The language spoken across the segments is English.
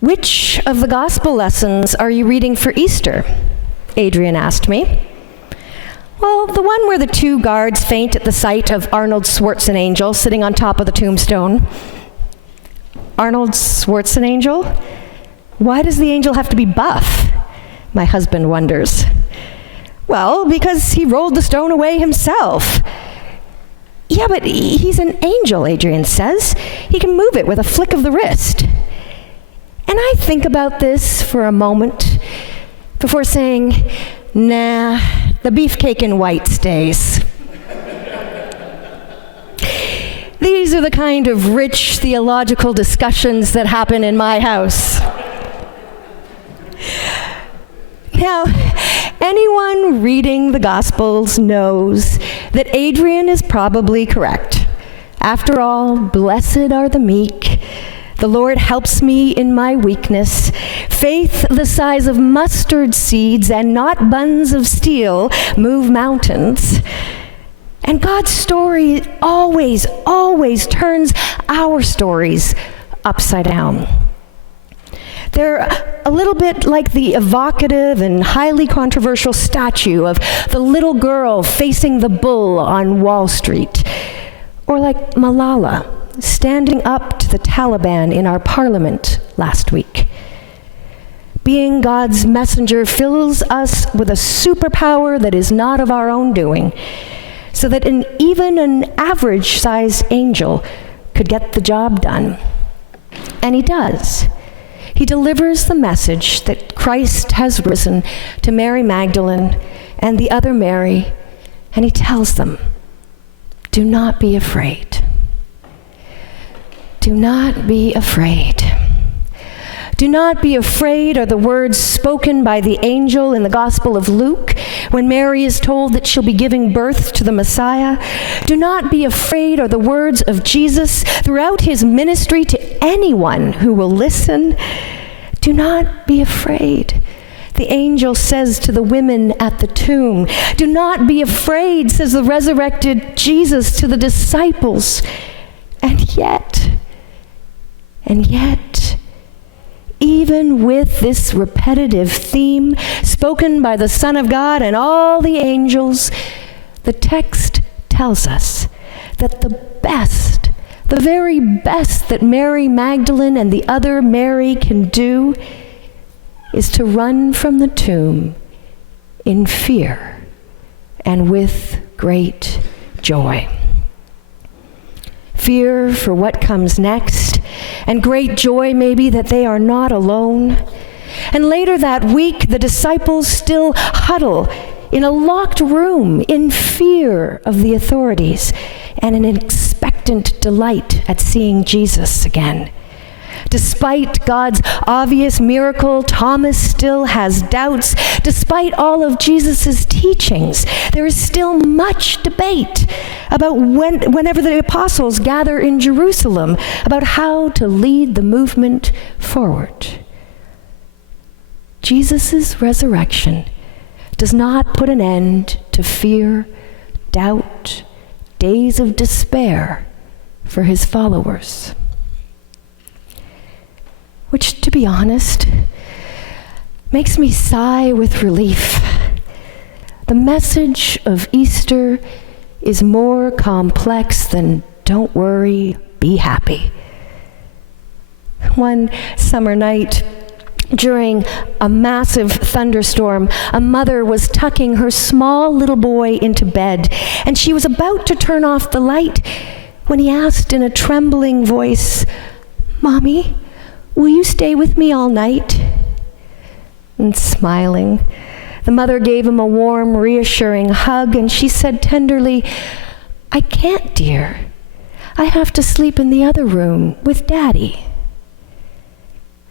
"Which of the gospel lessons are you reading for Easter?" Adrian asked me. "Well, the one where the two guards faint at the sight of Arnold Schwarzen-angel sitting on top of the tombstone." "Arnold Schwarzen-angel? Why does the angel have to be buff?" my husband wonders. "Well, because he rolled the stone away himself." "Yeah, but he's an angel," Adrian says. "He can move it with a flick of the wrist." And I think about this for a moment before saying, "Nah, the beefcake in white stays." These are the kind of rich theological discussions that happen in my house. Now, anyone reading the Gospels knows that Adrian is probably correct. After all, blessed are the meek. The Lord helps me in my weakness. Faith the size of mustard seeds and not buns of steel move mountains. And God's story always, always turns our stories upside down. They're a little bit like the evocative and highly controversial statue of the little girl facing the bull on Wall Street, or like Malala standing up to the Taliban in our parliament last week. Being God's messenger fills us with a superpower that is not of our own doing, so that even an average-sized angel could get the job done. And he does. He delivers the message that Christ has risen to Mary Magdalene and the other Mary, and he tells them, "Do not be afraid. Do not be afraid." "Do not be afraid" are the words spoken by the angel in the Gospel of Luke when Mary is told that she'll be giving birth to the Messiah. "Do not be afraid" are the words of Jesus throughout his ministry to anyone who will listen. "Do not be afraid," the angel says to the women at the tomb. "Do not be afraid," says the resurrected Jesus to the disciples. And yet, even with this repetitive theme spoken by the Son of God and all the angels, the text tells us that the best, the very best that Mary Magdalene and the other Mary can do is to run from the tomb in fear and with great joy. Fear for what comes next, and great joy maybe that they are not alone. And later that week, the disciples still huddle in a locked room in fear of the authorities and an expectant delight at seeing Jesus again. Despite God's obvious miracle, Thomas still has doubts. Despite all of Jesus' teachings, there is still much debate about whenever the apostles gather in Jerusalem about how to lead the movement forward. Jesus' resurrection does not put an end to fear, doubt, days of despair for his followers. Which, to be honest, makes me sigh with relief. The message of Easter is more complex than "don't worry, be happy." One summer night, during a massive thunderstorm, a mother was tucking her small little boy into bed, and she was about to turn off the light when he asked in a trembling voice, "Mommy, will you stay with me all night?" And smiling, the mother gave him a warm, reassuring hug, and she said tenderly, "I can't, dear. I have to sleep in the other room with Daddy."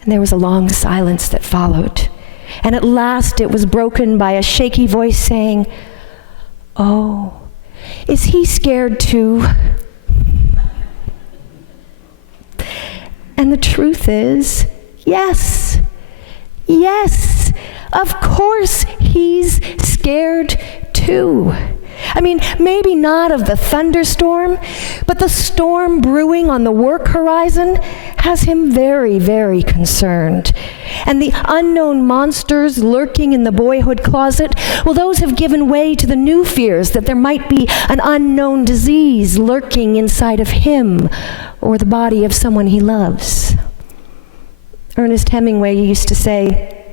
And there was a long silence that followed, and at last it was broken by a shaky voice saying, "Oh, is he scared too?" And the truth is, yes, of course he's scared too. I mean, maybe not of the thunderstorm, but the storm brewing on the work horizon has him very, very concerned. And the unknown monsters lurking in the boyhood closet, well, those have given way to the new fears that there might be an unknown disease lurking inside of him or the body of someone he loves. Ernest Hemingway used to say,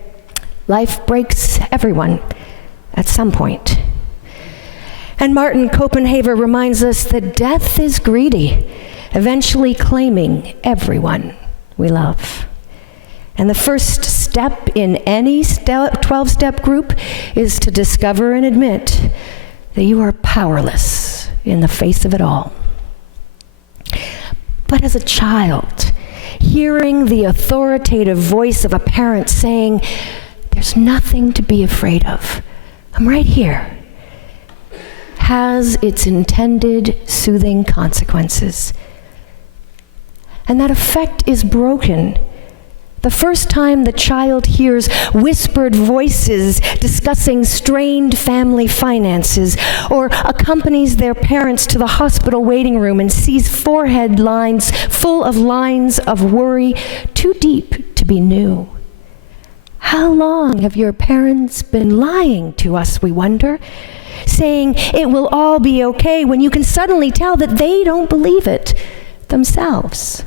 life breaks everyone at some point. And Martin Copenhaver reminds us that death is greedy, eventually claiming everyone we love. And the first step in any 12-step group is to discover and admit that you are powerless in the face of it all. But as a child, hearing the authoritative voice of a parent saying, there's nothing to be afraid of, I'm right here, has its intended soothing consequences. And that effect is broken the first time the child hears whispered voices discussing strained family finances, or accompanies their parents to the hospital waiting room and sees forehead lines full of lines of worry too deep to be new. How long have your parents been lying to us, we wonder, saying it will all be okay when you can suddenly tell that they don't believe it themselves?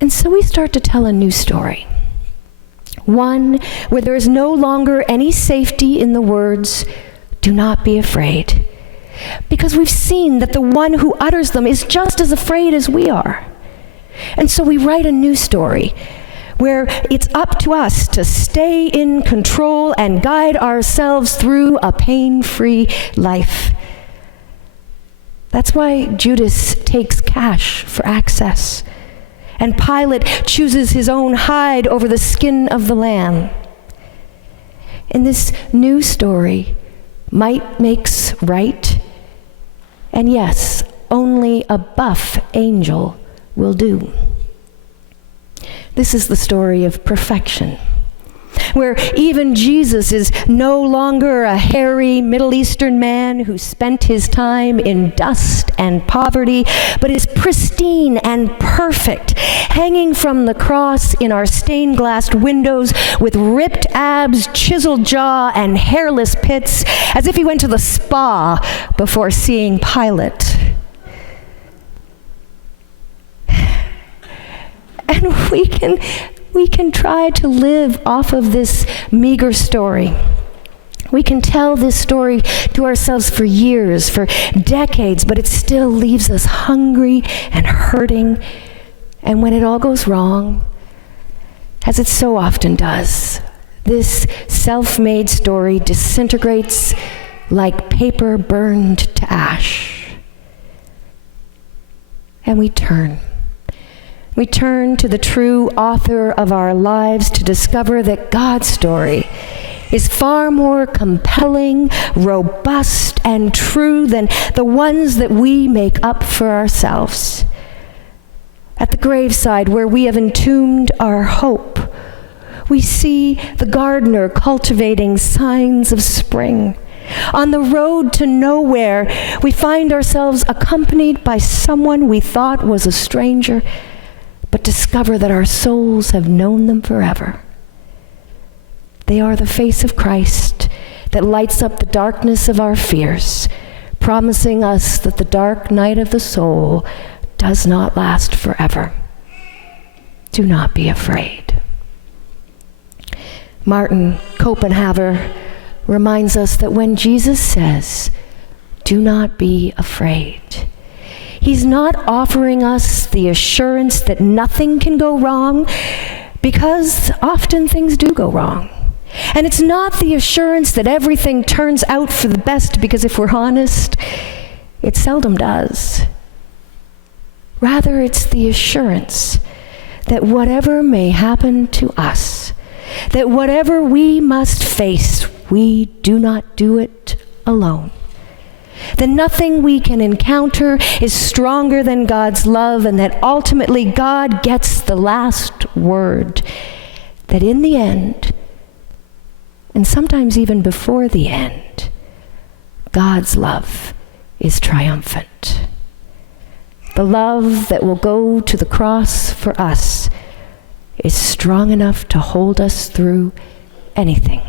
And so we start to tell a new story, one where there is no longer any safety in the words, "Do not be afraid," because we've seen that the one who utters them is just as afraid as we are. And so we write a new story where it's up to us to stay in control and guide ourselves through a pain-free life. That's why Judas takes cash for access, and Pilate chooses his own hide over the skin of the lamb. In this new story, might makes right, and yes, only a buff angel will do. This is the story of perfection, where even Jesus is no longer a hairy Middle Eastern man who spent his time in dust and poverty, but is pristine and perfect, hanging from the cross in our stained glass windows with ripped abs, chiseled jaw, and hairless pits, as if he went to the spa before seeing Pilate. And we can try to live off of this meager story. We can tell this story to ourselves for years, for decades, but it still leaves us hungry and hurting. And when it all goes wrong, as it so often does, this self-made story disintegrates like paper burned to ash. And we turn. We turn to the true author of our lives to discover that God's story is far more compelling, robust, and true than the ones that we make up for ourselves. At the graveside where we have entombed our hope, we see the gardener cultivating signs of spring. On the road to nowhere, we find ourselves accompanied by someone we thought was a stranger, but discover that our souls have known them forever. They are the face of Christ that lights up the darkness of our fears, promising us that the dark night of the soul does not last forever. Do not be afraid. Martin Copenhaver reminds us that when Jesus says, "Do not be afraid," He's not offering us the assurance that nothing can go wrong, because often things do go wrong. And it's not the assurance that everything turns out for the best, because if we're honest, it seldom does. Rather, it's the assurance that whatever may happen to us, that whatever we must face, we do not do it alone. That nothing we can encounter is stronger than God's love, and that ultimately God gets the last word. That in the end, and sometimes even before the end, God's love is triumphant. The love that will go to the cross for us is strong enough to hold us through anything.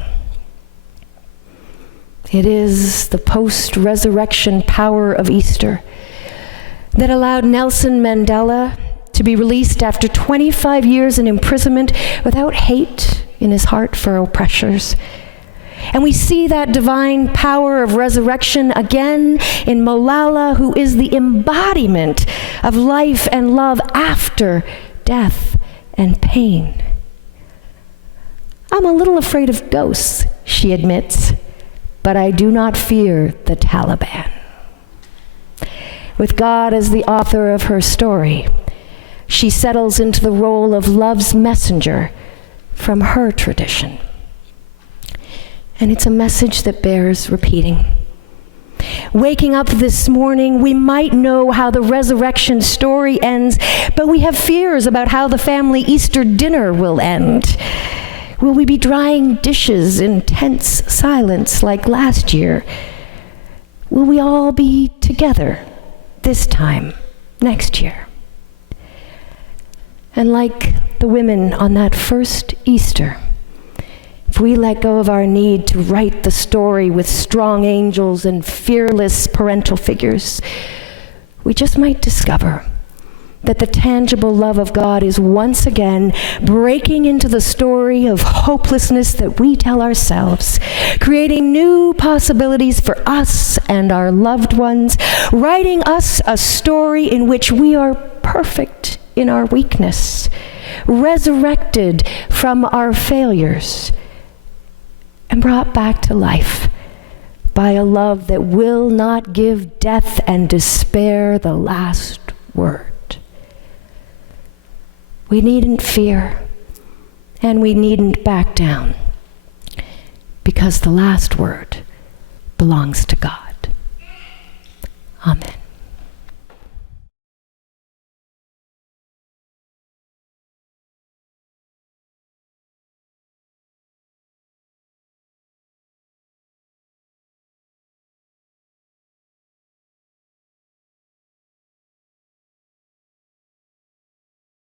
It is the post-resurrection power of Easter that allowed Nelson Mandela to be released after 25 years in imprisonment without hate in his heart for oppressors. And we see that divine power of resurrection again in Malala, who is the embodiment of life and love after death and pain. I'm a little afraid of ghosts, she admits, but I do not fear the Taliban. With God as the author of her story, she settles into the role of love's messenger from her tradition. And it's a message that bears repeating. Waking up this morning, we might know how the resurrection story ends, but we have fears about how the family Easter dinner will end. Will we be drying dishes in tense silence like last year? Will we all be together this time next year? And like the women on that first Easter, if we let go of our need to write the story with strong angels and fearless parental figures, we just might discover that the tangible love of God is once again breaking into the story of hopelessness that we tell ourselves, creating new possibilities for us and our loved ones, writing us a story in which we are perfect in our weakness, resurrected from our failures, and brought back to life by a love that will not give death and despair the last word. We needn't fear, and we needn't back down, because the last word belongs to God. Amen.